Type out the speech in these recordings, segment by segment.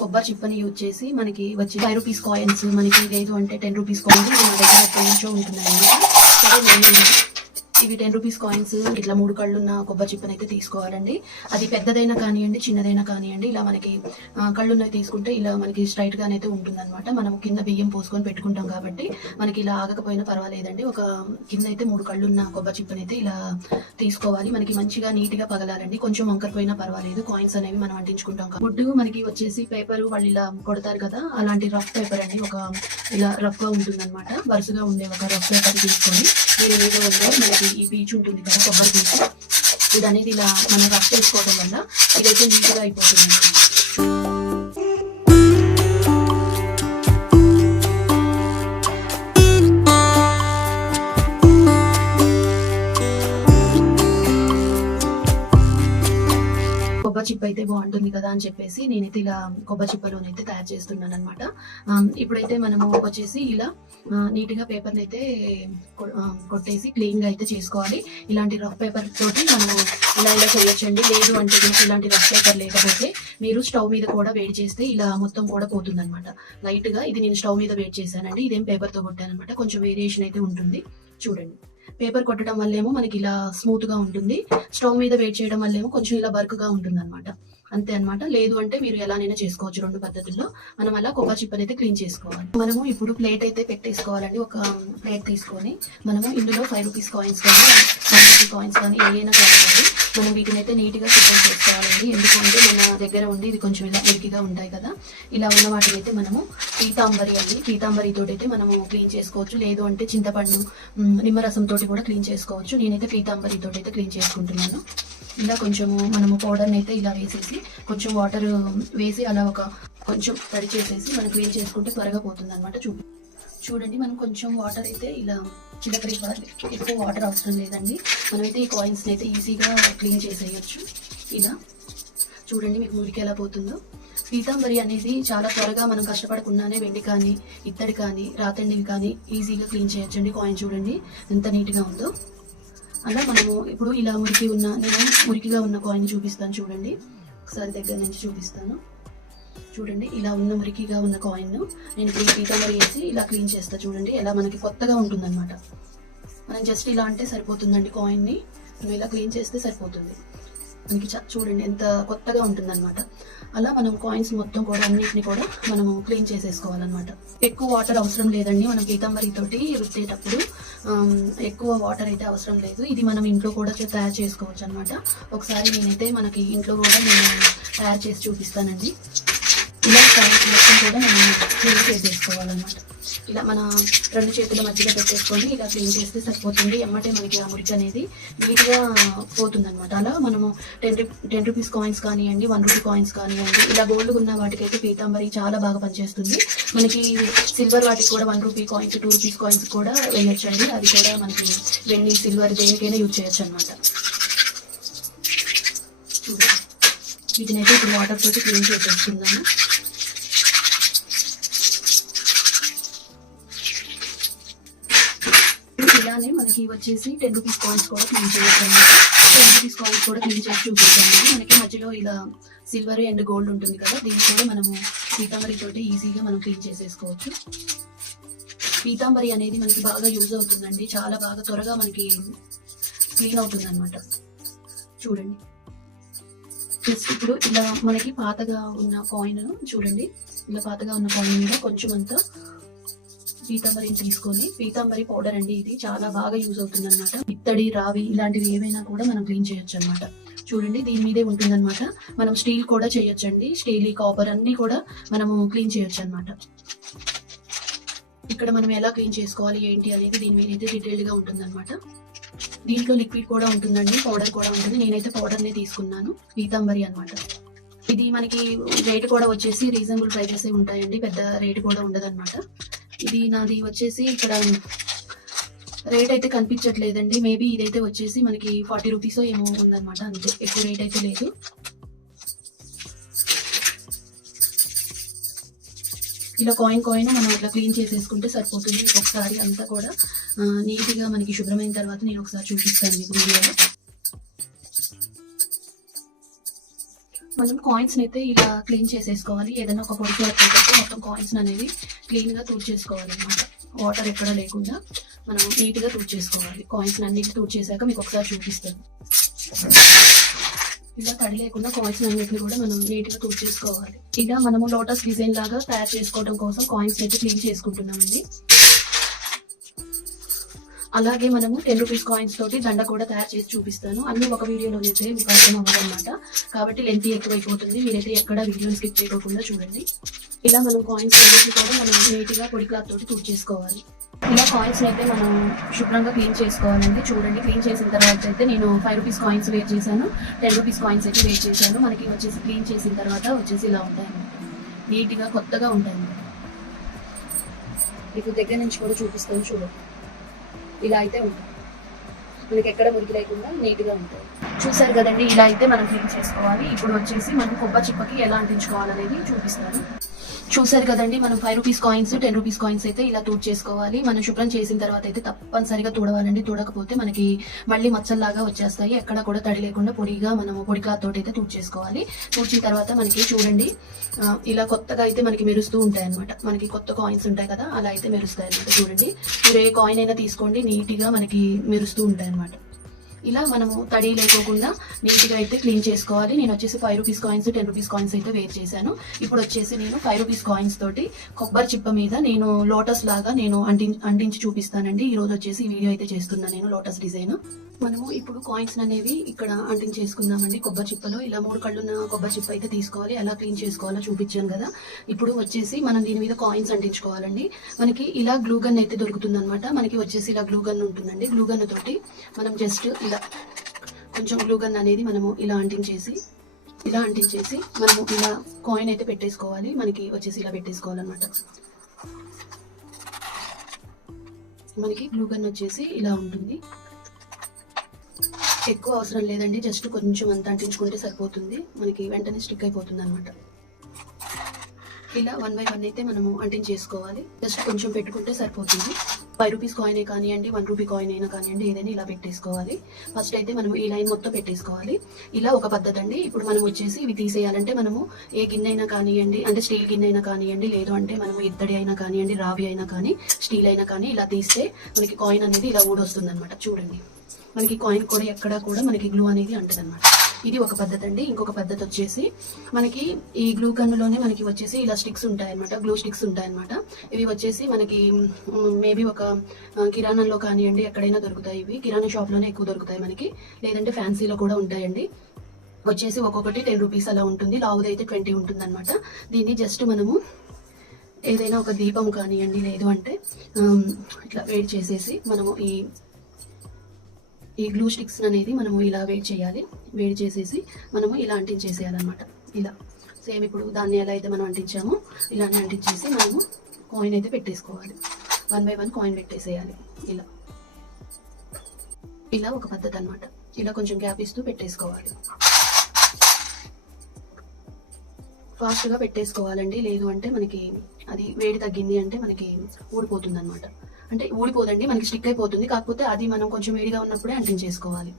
కొబ్బరి చిప్పని యూజ్ చేసి మనకి వచ్చి ఫైవ్ రూపీస్ కాయిన్స్ మనకి లేదు అంటే టెన్ రూపీస్ కాయిన్స్ మా దగ్గర ఎప్పటి నుంచో ఉంటున్నాయి. సరే ఇవి టెన్ రూపీస్ కాయిన్స్ ఇట్లా మూడు కళ్ళు ఉన్న కొబ్బరి చిప్పని అయితే తీసుకోవాలండి. అది పెద్దదైనా కానివ్వండి చిన్నదైనా కానివ్వండి ఇలా మనకి ఆ, కళ్ళున్నవి తీసుకుంటే ఇలా మనకి స్ట్రైట్ గానైతే ఉంటుంది అనమాట మనం కింద బియ్యం పోసుకొని పెట్టుకుంటాం కాబట్టి మనకి ఇలా ఆగకపోయినా పర్వాలేదండి. ఒక కింద అయితే మూడు కళ్ళున్న కొబ్బరి చిప్పని అయితే ఇలా తీసుకోవాలి. మనకి మంచిగా నీట్గా పగలాలండి. కొంచెం వంకరపోయినా పర్వాలేదు. కాయిన్స్ అనేవి మనం అంటించుకుంటాం కాబట్టి. మనకి వచ్చేసి పేపర్ వాళ్ళు ఇలా కొడతారు కదా అలాంటి రఫ్ పేపర్ అండి. ఒక ఇలా రఫ్గా ఉంటుంది అనమాట వరుసగా ఉండే ఒక రఫ్ పేపర్ తీసుకొని దీని ఏదో ఉందో మనకి ఈ బీచ్ ఉంటుంది కదా కొబ్బరి బీచ్. ఇది అనేది ఇలా మనం రఫ్ చేసుకోవడం వల్ల ఇదైతే నీట్గా అయిపోతుంది. కొబ్బరి చిప్ప అయితే బాగుంటుంది కదా అని చెప్పేసి నేనైతే ఇలా కొబ్బరి చిప్పలోనైతే తయారు చేస్తున్నాను అనమాట ఇప్పుడైతే మనము వచ్చేసి ఇలా నీట్గా పేపర్ అయితే కొట్టేసి క్లీన్గా అయితే చేసుకోవాలి. ఇలాంటి రఫ్ పేపర్ తోటి మనము ఇలా ఇలా చేయొచ్చండి. లేదు అంటే మీకు ఇలాంటి రఫ్ పేపర్ లేకపోతే మీరు స్టవ్ మీద కూడా వేడి చేస్తే ఇలా మొత్తం కూడా పోతుంది అనమాట లైట్గా ఇది నేను స్టవ్ మీద వేడి చేశానండి. ఇదేం పేపర్తో కొట్టాను అనమాట కొంచెం వేరియేషన్ అయితే ఉంటుంది. చూడండి. పేపర్ కొట్టడం వల్లేమో మనకి ఇలా స్మూత్గా ఉంటుంది. స్టవ్ మీద వేడి చేయడం వల్లేమో కొంచెం ఇలా బర్క్గా ఉంటుంది అనమాట అంతే అన్నమాట. లేదు అంటే మీరు ఎలానైనా చేసుకోవచ్చు రెండు పద్ధతుల్లో. మనం అలా కొబ్బరి చిప్పని అయితే క్లీన్ చేసుకోవాలి. మనము ఇప్పుడు ప్లేట్ అయితే పెట్టేసుకోవాలండి. ఒక ప్లేట్ తీసుకొని మనము ఇందులో ఫైవ్ రూపీస్ కాయిన్స్ కానీ వన్ కాయిన్స్ కానీ ఏదైనా కావాలండి మనం వీటిని అయితే సిద్ధం చేసుకోవాలండి. ఎందుకంటే మన దగ్గర ఉండి ఇది కొంచెం ఇలా మురికిగా ఉంటాయి కదా. ఇలా ఉన్న వాటిని అయితే మనము పీతాంబరి అండి. పీతాంబరితో అయితే మనము క్లీన్ చేసుకోవచ్చు. లేదు అంటే చింతపండు నిమ్మరసం తోటి కూడా క్లీన్ చేసుకోవచ్చు. నేనైతే పీతాంబరితో అయితే క్లీన్ చేసుకుంటున్నాను. ఇలా కొంచెము మనము పౌడర్ని అయితే ఇలా వేసేసి కొంచెం వాటర్ వేసి అలా ఒక కొంచెం తడి చేసేసి మనం క్లీన్ చేసుకుంటే త్వరగా పోతుంది అనమాట చూపి చూడండి మనం కొంచెం వాటర్ అయితే ఇలా చిలకరి ఎక్కువ వాటర్ అవసరం లేదండి. మనమైతే ఈ కాయిన్స్ అయితే ఈజీగా క్లీన్ చేసేయచ్చు. ఇలా చూడండి మీకు మురికి ఎలా పోతుందో. పీతాంబరి అనేది చాలా త్వరగా మనం కష్టపడకుండానే వెండి కానీ ఇత్తడి కానీ రాతండివి కానీ ఈజీగా క్లీన్ చేయొచ్చండి కాయిన్ చూడండి ఎంత నీట్గా ఉందో. అలా మనము ఇప్పుడు ఇలా మురికి ఉన్న నేను మురికిగా ఉన్న కాయిన్ చూపిస్తాను చూడండి. ఒకసారి దగ్గర నుంచి చూపిస్తాను. చూడండి ఇలా ఉన్న మురికిగా ఉన్న కాయిన్ నేను ఇప్పుడు ఈ పీతాంబరి వేసి ఇలా క్లీన్ చేస్తా. చూడండి ఎలా మనకి కొత్తగా ఉంటుందన్నమాట. మనం జస్ట్ ఇలా అంటే సరిపోతుందండి కాయిన్ని మనం ఇలా క్లీన్ చేస్తే సరిపోతుంది. మనకి చ- చూడండి ఎంత కొత్తగా ఉంటుందన్నమాట. అలా మనం కాయిన్స్ మొత్తం కూడా అన్నిటిని కూడా మనము క్లీన్ చేసేసుకోవాలన్నమాట. ఎక్కువ వాటర్ అవసరం లేదండి. మనం పీతాంబరి తోటి రుద్దేటప్పుడు ఎక్కువ వాటర్ అయితే అవసరం లేదు. ఇది మనం ఇంట్లో కూడా తయారు చేసుకోవచ్చు అనమాట ఒకసారి నేనైతే మనకి ఇంట్లో కూడా నేను తయారు చేసి చూపిస్తానండి. ఇలా మొత్తం కూడా మనం క్లీన్ చేసేసుకోవాలన్నమాట. ఇలా మన రెండు చేతుల మధ్యలో పెట్టేసుకొని ఇలా క్లీన్ చేస్తే సరిపోతుంది. ఎమ్మటే మనకి ఆ మురికి అనేది నీట్గా పోతుందన్నమాట. అలా మనము టెన్ రూ టెన్ రూపీస్ కాయిన్స్ కానివ్వండి వన్ రూపీ కాయిన్స్ కానివ్వండి ఇలా గోల్డ్ ఉన్న వాటికైతే పీతాంబరి చాలా బాగా పనిచేస్తుంది. మనకి సిల్వర్ వాటికి కూడా one rupee coins two rupees coins కూడా వేయొచ్చండి. అది కూడా మనకి వెండి సిల్వర్ దేనికైనా యూజ్ చేయొచ్చు అనమాట వీటినైతే ఇప్పుడు వాటర్ తోటి క్లీన్ చేసేసుకుందాము. అలానే మనకి వచ్చేసి టెన్ రూపీస్ కాయిన్స్ కూడా క్లీన్ చేయొచ్చండి టెన్ రూపీస్ కాయిన్స్ కూడా క్లీన్ చేసి చూపిస్తాను మనకి మధ్యలో ఇలా సిల్వర్ అండ్ గోల్డ్ ఉంటుంది కదా దీన్ని కూడా మనము పీతాంబరి తోటి ఈజీగా మనం క్లీన్ చేసేసుకోవచ్చు. పీతాంబరి అనేది మనకి బాగా యూజ్ అవుతుందండి. చాలా బాగా త్వరగా మనకి క్లీన్ అవుతుంది అనమాట చూడండి. జస్ట్ ఇప్పుడు ఇలా మనకి పాతగా ఉన్న కాయిన్ చూడండి. ఇలా పాతగా ఉన్న కాయిన్ మీద కొంచెం అంతా పీతాంబరిని తీసుకొని పీతాంబరి పౌడర్ అండి ఇది. చాలా బాగా యూజ్ అవుతుంది అనమాట ఇత్తడి రావి ఇలాంటివి ఏవైనా కూడా మనం క్లీన్ చేయొచ్చు అనమాట చూడండి దీని మీదే ఉంటుందన్నమాట. మనం స్టీల్ కూడా చేయొచ్చండి. స్టీల్ కాపర్ అన్ని కూడా మనము క్లీన్ చేయొచ్చు అనమాట ఇక్కడ మనం ఎలా క్లీన్ చేసుకోవాలి ఏంటి అనేది దీని మీద అయితే డీటెయిల్గా ఉంటుందన్నమాట. దీంట్లో లిక్విడ్ కూడా ఉంటుందండి. పౌడర్ కూడా ఉంటుంది. నేనైతే పౌడర్ నే తీసుకున్నాను. పీతాంబరి అన్నమాట. ఇది మనకి రేట్ కూడా వచ్చేసి రీజనబుల్ ప్రైజెస్ ఉంటాయండి. పెద్ద రేట్ కూడా ఉండదన్నమాట. ఇది నాది వచ్చేసి ఇక్కడ రేట్ అయితే కనిపించట్లేదండి. మేబీ ఇదైతే వచ్చేసి మనకి ఫార్టీ రూపీస్ ఏమో ఉందన్నమాట అంతే. ఎక్కువ రేట్ అయితే లేదు. ఇలా కాయిన్ కాయిన్ మనం ఇట్లా క్లీన్ చేసేసుకుంటే సరిపోతుంది. ఒకసారి అంతా కూడా నీట్గా మనకి శుభ్రమైన తర్వాత నేను ఒకసారి చూపిస్తాను మీకు వీడియోలో. మనం కాయిన్స్ అయితే ఇలా క్లీన్ చేసేసుకోవాలి. ఏదైనా ఒక పొడి క్లాత్ అయితే మొత్తం కాయిన్స్ అనేది క్లీన్గా చేసుకోవాలి అనమాట వాటర్ ఎక్కడ లేకుండా మనం నీట్గా చేసుకోవాలి కాయిన్స్ అన్నిటి తుడిచేసాక మీకు ఒకసారి చూపిస్తాను. ఇలా తడి లేకుండా కాయిన్స్ అన్నిటిని కూడా మనం నీట్గా చేసుకోవాలి ఇలా మనము లోటస్ డిజైన్ లాగా తయారు చేసుకోవడం కోసం కాయిన్స్ అయితే క్లీన్ చేసుకుంటున్నామండి. అలాగే మనము టెన్ రూపీస్ కాయిన్స్ తోటి దండ కూడా తయారు చేసి చూపిస్తాను. అన్ని ఒక వీడియోలోనైతే మీకు అర్థం అవ్వాలన్నమాట కాబట్టి లెంత్ ఎక్కువైపోతుంది. మీరైతే ఎక్కడ వీడియో స్కిప్ చేయకుండా చూడండి. ఇలా మనం కాయిన్స్ అన్నిటిని కూడా మనం నీట్గా పొడి క్లాత్ తోటి తుడిచేసుకోవాలి ఇలా కాయిన్స్ అయితే మనం శుభ్రంగా క్లీన్ చేసుకోవాలండి. చూడండి క్లీన్ చేసిన తర్వాత అయితే నేను ఫైవ్ రూపీస్ కాయిన్స్ వేట్ చేశాను. టెన్ రూపీస్ కాయిన్స్ అయితే వేట్ చేశాను. మనకి వచ్చేసి క్లీన్ చేసిన తర్వాత వచ్చేసి ఇలా ఉంటాయి నీట్గా కొత్తగా ఉంటాయి మీకు దగ్గర నుంచి కూడా చూపిస్తాను చూడండి ఇలా అయితే ఉంటుంది మనకి ఎక్కడ మురికి లేకుండా నీట్గా ఉంటుంది చూసారు కదండి ఇలా అయితే మనం క్లీన్ చేసుకోవాలి. ఇప్పుడు వచ్చేసి మనం కొబ్బరి చిప్పకి ఎలా అంటించుకోవాలనేది చూపిస్తాను. చూసారు కదండి మనం five rupees coins ten rupees coins అయితే ఇలా తూడ్ చేసుకోవాలి. మనం శుభ్రం చేసిన తర్వాత అయితే తప్పనిసరిగా తుడవాలండి. తూడకపోతే మనకి మళ్ళీ మచ్చల్లాగా వచ్చేస్తాయి. ఎక్కడ కూడా తడి లేకుండా పొడిగా మనం పొడి తోటి అయితే తూడ్ చేసుకోవాలి. తూడ్చిన తర్వాత మనకి చూడండి ఇలా కొత్తగా అయితే మనకి మెరుస్తూ ఉంటాయి అనమాట మనకి కొత్త కాయిన్స్ ఉంటాయి కదా అలా అయితే మెరుస్తాయి అనమాట చూడండి. మీరు ఏ కాయిన్ అయినా తీసుకోండి నీట్గా మనకి మెరుస్తూ ఉంటాయి అనమాట ఇలా మనము తడి లేకోకుండా నీట్గా అయితే క్లీన్ చేసుకోవాలి. నేను వచ్చేసి five rupees coins ten rupees coins అయితే వేర్ చేశాను. ఇప్పుడు వచ్చేసి నేను ఫైవ్ రూపీస్ కాయిన్స్ తోటి కొబ్బరి చిప్ప మీద నేను లోటస్ లాగా నేను అంటి అంటించి చూపిస్తానండి. ఈరోజు వచ్చేసి ఈ వీడియో అయితే చేస్తున్నాను నేను లోటస్ డిజైన్. మనము ఇప్పుడు కాయిన్స్ అనేవి ఇక్కడ అంటించేసుకుందామండి కొబ్బరి చిప్పలో ఇలా మూడు కళ్ళున్న కొబ్బరి చిప్ప అయితే తీసుకోవాలి. ఎలా క్లీన్ చేసుకోవాలో చూపించాను కదా. ఇప్పుడు వచ్చేసి మనం దీని మీద కాయిన్స్ అంటించుకోవాలండి. మనకి ఇలా గ్లూ గన్ అయితే దొరుకుతుంది అనమాట మనకి వచ్చేసి ఇలా గ్లూ గన్ ఉంటుందండి. గ్లూ గన్ తోటి మనం జస్ట్ ఇలా కొంచెం గ్లూ గన్ అనేది మనము ఇలా అంటించేసి ఇలా అంటించేసి మనము ఇలా కాయిన్ అయితే పెట్టేసుకోవాలి. మనకి వచ్చేసి ఇలా పెట్టేసుకోవాలన్నమాట. మనకి గ్లూ గన్ వచ్చేసి ఇలా ఉంటుంది. ఎక్కువ అవసరం లేదండి. జస్ట్ కొంచెం అంత అంటించుకుంటే సరిపోతుంది. మనకి వెంటనే స్టిక్ అయిపోతుంది అనమాట ఇలా వన్ బై వన్ అయితే మనము అంటించేసుకోవాలి. జస్ట్ కొంచెం పెట్టుకుంటే సరిపోతుంది. ఫైవ్ రూపీస్ కాయిన్ కానివ్వండి వన్ రూపీ కాయిన్ అయినా కానివ్వండి ఏదైనా ఇలా పెట్టేసుకోవాలి. ఫస్ట్ అయితే మనం ఈ లైన్ మొత్తం పెట్టేసుకోవాలి. ఇలా ఒక పద్ధతి అండి ఇప్పుడు మనం వచ్చేసి ఇవి తీసేయాలంటే మనము ఏ గిన్నె అయినా కానివ్వండి అంటే స్టీల్ గిన్నె అయినా కానివ్వండి లేదు అంటే మనం ఇత్తడి అయినా కానివ్వండి రావి అయినా కానీ స్టీల్ అయినా కానీ ఇలా తీస్తే మనకి కాయిన్ అనేది ఇలా ఊడొస్తుంది అనమాట చూడండి. మనకి కాయిన్ కూడా ఎక్కడా కూడా మనకి గ్లూ అనేది అంటదన్నమాట. ఇది ఒక పద్ధతి అండి ఇంకొక పద్ధతి వచ్చేసి మనకి ఈ గ్లూ గన్నులోనే మనకి వచ్చేసి ఇలా స్టిక్స్ ఉంటాయన్నమాట. గ్లూ స్టిక్స్ ఉంటాయి అనమాట ఇవి వచ్చేసి మనకి మేబీ ఒక కిరాణంలో కానివ్వండి ఎక్కడైనా దొరుకుతాయి ఇవి. కిరాణా షాప్లోనే ఎక్కువ దొరుకుతాయి మనకి. లేదంటే ఫ్యాన్సీలో కూడా ఉంటాయండి. వచ్చేసి ఒక్కొక్కటి టెన్ రూపీస్ అలా ఉంటుంది. లావుదైతే ట్వంటీ ఉంటుంది అనమాట దీన్ని జస్ట్ మనము ఏదైనా ఒక దీపం కానివ్వండి లేదు అంటే ఇట్లా వేడి చేసేసి మనము ఈ ఈ గ్లూ స్టిక్స్ అనేది మనము ఇలా వేడి చేయాలి. వేడి చేసేసి మనము ఇలా అంటించేసేయాలన్నమాట. ఇలా. సేమ్ ఇప్పుడు దాన్ని ఎలా అయితే మనం అంటించామో ఇలానే అంటించేసి మనము కాయిన్ అయితే పెట్టేసుకోవాలి. వన్ బై వన్ కాయిన్ పెట్టేసేయాలి. ఇలా. ఇలా ఒక పద్ధతి అన్నమాట. ఇలా కొంచెం గ్యాప్ ఇస్తూ పెట్టేసుకోవాలి. ఫాస్ట్గా పెట్టేసుకోవాలండి. లేదు అంటే మనకి అది వేడి తగ్గింది అంటే మనకి ఊడిపోతుంది అనమాట అంటే ఊడిపోదండి మనకి స్టిక్ అయిపోతుంది. కాకపోతే అది మనం కొంచెం వేడిగా ఉన్నప్పుడే అంటించేసుకోవాలి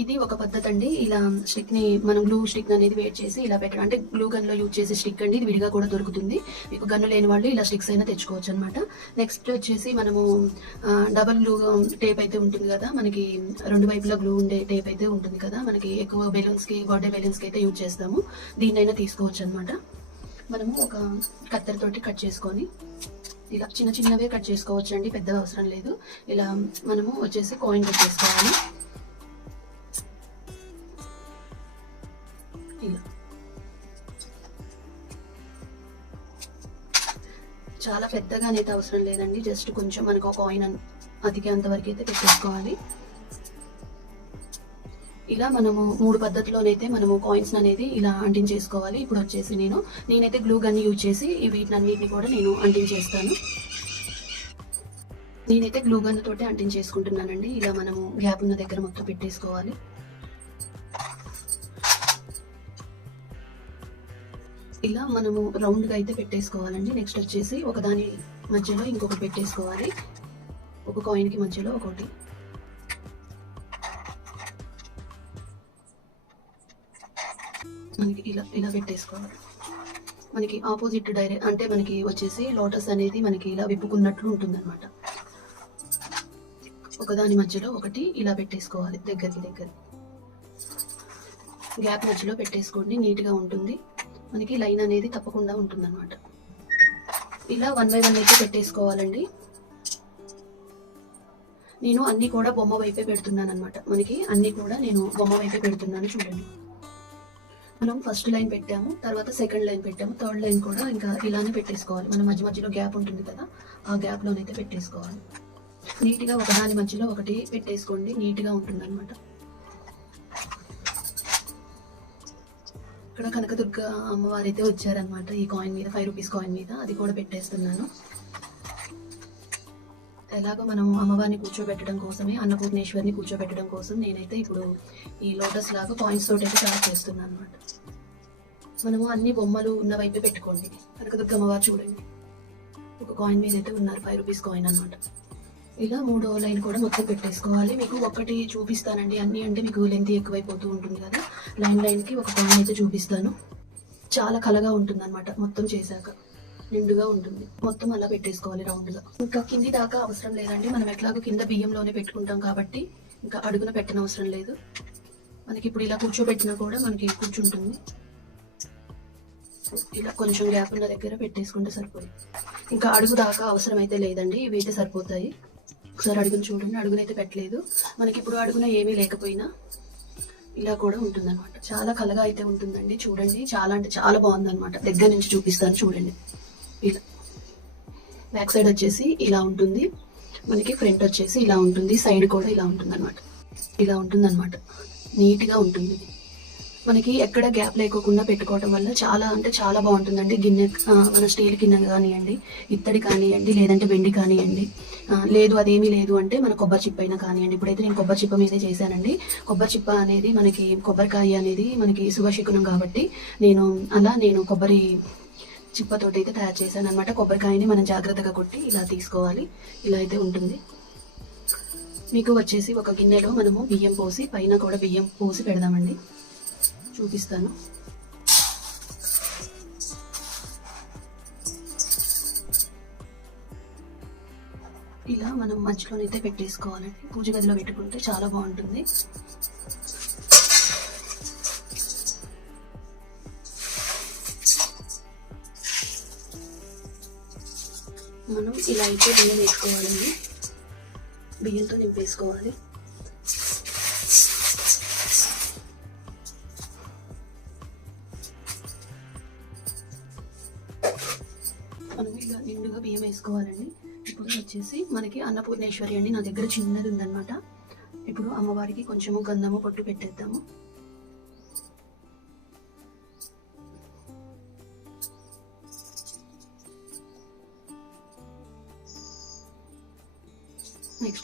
ఇది ఒక పద్ధతి అండి ఇలా స్టిక్ని మనం గ్లూ స్టిక్ అనేది వేట్ చేసి ఇలా పెట్టడం. అంటే గ్లూ గన్లో యూజ్ చేసే స్టిక్ అండి. ఇది విడిగా కూడా దొరుకుతుంది. మీకు గన్ను లేని వాళ్ళు ఇలా స్టిక్స్ అయినా తెచ్చుకోవచ్చు అనమాట నెక్స్ట్ వచ్చేసి మనము డబల్ గ్లూ టేప్ అయితే ఉంటుంది కదా. మనకి రెండు వైపులా గ్లూ ఉండే టేప్ అయితే ఉంటుంది కదా. మనకి ఎక్కువ బెలూన్స్కి బర్త్డే బెలూన్స్కి అయితే యూజ్ చేస్తాము. దీన్నైనా తీసుకోవచ్చు అనమాట మనము ఒక కత్తెరతోటి కట్ చేసుకొని ఇలా చిన్న చిన్నవే కట్ చేసుకోవచ్చు అండి పెద్దగా అవసరం లేదు. ఇలా మనము వచ్చేసి కాయిన్ కట్ చేసుకోవాలి. ఇలా. చాలా పెద్దగా అనేది అవసరం లేదండి జస్ట్ కొంచెం మనకు ఒక కాయిన్ అతికేంత వరకు అయితే పెట్టేసుకోవాలి. ఇలా మనము మూడు పద్ధతిలోనైతే మనము కాయిన్స్ అనేది ఇలా అంటించేసుకోవాలి. ఇప్పుడు వచ్చేసి నేను నేనైతే గ్లూ గన్ యూజ్ చేసి ఈ వీటినన్నిటిని కూడా నేను అంటించేస్తాను. నేనైతే గ్లూ గన్ తోటి అంటించేసుకుంటున్నానండి. ఇలా మనము గ్యాప్ ఉన్న దగ్గర మొత్తం పెట్టేసుకోవాలి. ఇలా మనము రౌండ్గా అయితే పెట్టేసుకోవాలండి. నెక్స్ట్ వచ్చేసి ఒకదాని మధ్యలో ఇంకొకటి పెట్టేసుకోవాలి. ఒక కాయిన్కి మధ్యలో ఒకటి. మనకి ఇలా ఇలా పెట్టేసుకోవాలి. మనకి ఆపోజిట్ డైరెక్ట్ అంటే మనకి వచ్చేసి లోటస్ అనేది మనకి ఇలా విప్పుకున్నట్లు ఉంటుందన్నమాట. ఒకదాని మధ్యలో ఒకటి ఇలా పెట్టేసుకోవాలి దగ్గరికి దగ్గర గ్యాప్ మధ్యలో పెట్టేసుకోండి నీట్గా ఉంటుంది. మనకి లైన్ అనేది తప్పకుండా ఉంటుందన్నమాట. ఇలా వన్ బై వన్ అయితే పెట్టేసుకోవాలండి. నేను అన్నీ కూడా బొమ్మ వైపే పెడుతున్నాను అనమాట మనకి అన్నీ కూడా నేను బొమ్మ వైపే పెడుతున్నాను చూడండి. మనం ఫస్ట్ లైన్ పెట్టాము తర్వాత సెకండ్ లైన్ పెట్టాము థర్డ్ లైన్ కూడా ఇంకా ఇలానే పెట్టేసుకోవాలి. మన మధ్య మధ్యలో గ్యాప్ ఉంటుంది కదా ఆ గ్యాప్ లోనైతే పెట్టేసుకోవాలి. నీట్గా ఒకదాని మధ్యలో ఒకటి పెట్టేసుకోండి నీట్గా ఉంటుంది అనమాట ఇక్కడ కనకదుర్గ అమ్మవారు అయితే వచ్చారనమాట ఈ కాయిన్ మీద ఫైవ్ రూపీస్ కాయిన్ మీద అది కూడా పెట్టేస్తున్నాను. ఎలాగో మనం అమ్మవారిని కూర్చోబెట్టడం కోసమే అన్నపూర్ణేశ్వరిని కూర్చోబెట్టడం కోసం నేనైతే ఇప్పుడు ఈ లోటస్ లాగా కాయిన్స్ తోటి అయితే తయారు చేస్తున్నాను అనమాట మనము అన్ని బొమ్మలు ఉన్న వైపే పెట్టుకోండి. కనకదుర్గ అమ్మవారు చూడండి. ఒక కాయిన్ మీద అయితే ఉన్నారు ఫైవ్ రూపీస్ కాయిన్ అనమాట ఇలా మూడో లైన్ కూడా మొత్తం పెట్టేసుకోవాలి. మీకు ఒకటి చూపిస్తానండి. అన్నీ అంటే మీకు లెంత్ ఎక్కువైపోతూ ఉంటుంది కదా. లైన్ లైన్కి ఒక కాయిన్ అయితే చూపిస్తాను. చాలా కలగా ఉంటుంది అనమాట మొత్తం చేశాక. నిండుగా ఉంటుంది. మొత్తం అలా పెట్టేసుకోవాలి రౌండ్గా ఇంకా కింది దాకా అవసరం లేదండి. మనం ఎట్లాగో కింద బియ్యంలోనే పెట్టుకుంటాం కాబట్టి ఇంకా అడుగున పెట్టిన అవసరం లేదు. మనకి ఇప్పుడు ఇలా కూర్చోబెట్టినా కూడా మనకి కూర్చుంటుంది. ఇలా కొంచెం గ్యాప్ ఉన్న దగ్గర పెట్టేసుకుంటే సరిపోదు. ఇంకా అడుగు దాకా అవసరం అయితే లేదండి. ఇవి అయితే సరిపోతాయి. ఒకసారి అడుగును చూడండి. అడుగునైతే పెట్టలేదు. మనకి ఇప్పుడు అడుగున ఏమీ లేకపోయినా ఇలా కూడా ఉంటుందన్నమాట. చాలా కలగా అయితే ఉంటుందండి. చూడండి. చాలా అంటే చాలా బాగుందన్నమాట. దగ్గర నుంచి చూపిస్తాను. చూడండి. ఇలా. బ్యాక్ సైడ్ వచ్చేసి ఇలా ఉంటుంది. మనకి ఫ్రంట్ వచ్చేసి ఇలా ఉంటుంది. సైడ్ కూడా ఇలా ఉంటుంది అనమాట ఇలా ఉంటుంది అనమాట నీట్గా ఉంటుంది. మనకి ఎక్కడ గ్యాప్ లేకోకుండా పెట్టుకోవడం వల్ల చాలా అంటే చాలా బాగుంటుందండి. గిన్నె మన స్టీల్ గిన్నె కానివ్వండి ఇత్తడి కానివ్వండి లేదంటే వెండి కానివ్వండి. లేదు అదేమీ లేదు అంటే మన కొబ్బరి చిప్ప అయినా కానివ్వండి. ఇప్పుడైతే నేను కొబ్బరి చిప్ప మీదే చేశానండి. కొబ్బరి చిప్ప అనేది మనకి కొబ్బరికాయ అనేది మనకి శుభశకునం కాబట్టి నేను అలా నేను కొబ్బరి చిప్పతోటి అయితే తయారు చేశాను అనమాట కొబ్బరికాయని మనం జాగ్రత్తగా కొట్టి ఇలా తీసుకోవాలి. ఇలా అయితే ఉంటుంది. మీకు వచ్చేసి ఒక గిన్నెలో మనము బియ్యం పోసి పైన కూడా బియ్యం పోసి పెడదామండి. చూపిస్తాను. ఇలా మనం మధ్యలోనైతే పెట్టేసుకోవాలండి. పూజ గదిలో పెట్టుకుంటే చాలా బాగుంటుంది. మనం ఇలా అయితే బియ్యం వేసుకోవాలండి. బియ్యంతో నింపేసుకోవాలి. మనం ఇలా నిండుగా బియ్యం వేసుకోవాలండి. ఇప్పుడు వచ్చేసి మనకి అన్నపూర్ణేశ్వరి అండి. నా దగ్గర చిన్నది ఉందన్నమాట. ఇప్పుడు అమ్మవారికి కొంచెము గంధము పొట్టు పెట్టేద్దాము.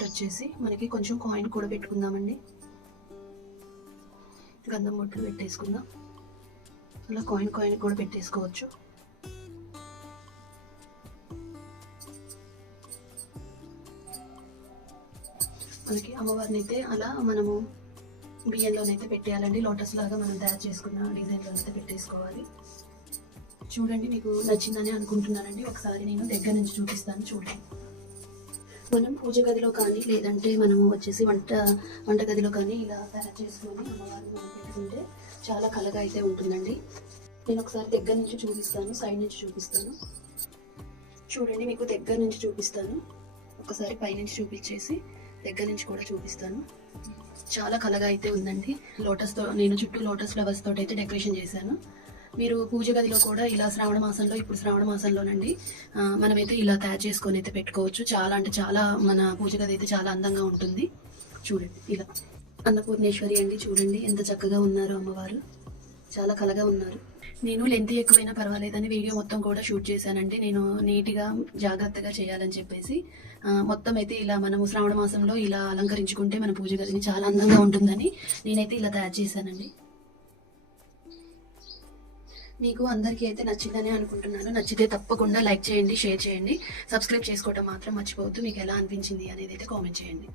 వచ్చేసి మనకి కొంచెం కాయిన్ కూడా పెట్టుకుందామండి. గంధం బొట్లు పెట్టేసుకుందాం. అలా కాయిన్ కాయిన్ కూడా పెట్టేసుకోవచ్చు. మనకి అమ్మవారిని అయితే అలా మనము బియ్యంలోనైతే పెట్టేయాలండి. లోటస్ లాగా మనం తయారు చేసుకున్న డిజైన్లోనైతే పెట్టేసుకోవాలి. చూడండి మీకు నచ్చిందని అనుకుంటున్నానండి. ఒకసారి నేను దగ్గర నుంచి చూపిస్తాను చూడండి. మనం పూజ గదిలో కానీ లేదంటే మనము వచ్చేసి వంట వంట గదిలో కానీ ఇలా తయారు చేసుకొని అమ్మవారిని మనం పెట్టుకుంటే చాలా కలగా అయితే ఉంటుందండి. నేను ఒకసారి దగ్గర నుంచి చూపిస్తాను సైడ్ నుంచి చూపిస్తాను. చూడండి మీకు దగ్గర నుంచి చూపిస్తాను. ఒకసారి పైనుంచి చూపించేసి దగ్గర నుంచి కూడా చూపిస్తాను. చాలా కలగా అయితే ఉందండి. లోటస్తో నేను చుట్టూ లోటస్ ఫ్లవర్స్ తోటి అయితే డెకరేషన్ చేశాను. మీరు పూజ గదిలో కూడా ఇలా శ్రావణ మాసంలో ఇప్పుడు శ్రావణ మాసంలోనండి మనమైతే ఇలా తయారు చేసుకొని అయితే పెట్టుకోవచ్చు. చాలా అంటే చాలా మన పూజ గది అయితే చాలా అందంగా ఉంటుంది. చూడండి ఇలా. అన్నపూర్ణేశ్వరి అండి చూడండి ఎంత చక్కగా ఉన్నారు అమ్మవారు. చాలా కలగా ఉన్నారు. నేను లెంత్ ఎక్కువైనా పర్వాలేదని వీడియో మొత్తం కూడా షూట్ చేశానండి. నేను నీట్గా జాగ్రత్తగా చేయాలని చెప్పేసి మొత్తం అయితే ఇలా మనము శ్రావణ మాసంలో ఇలా అలంకరించుకుంటే మన పూజ గదిని చాలా అందంగా ఉంటుందని నేనైతే ఇలా తయారు చేశానండి. మీకు అందరికీ అయితే నచ్చిందని అనుకుంటున్నాను. నచ్చితే తప్పకుండా లైక్ చేయండి షేర్ చేయండి. సబ్స్క్రైబ్ చేసుకోవడం మాత్రం మర్చిపోవద్దు. మీకు ఎలా అనిపించింది అనేది అయితే కామెంట్ చేయండి.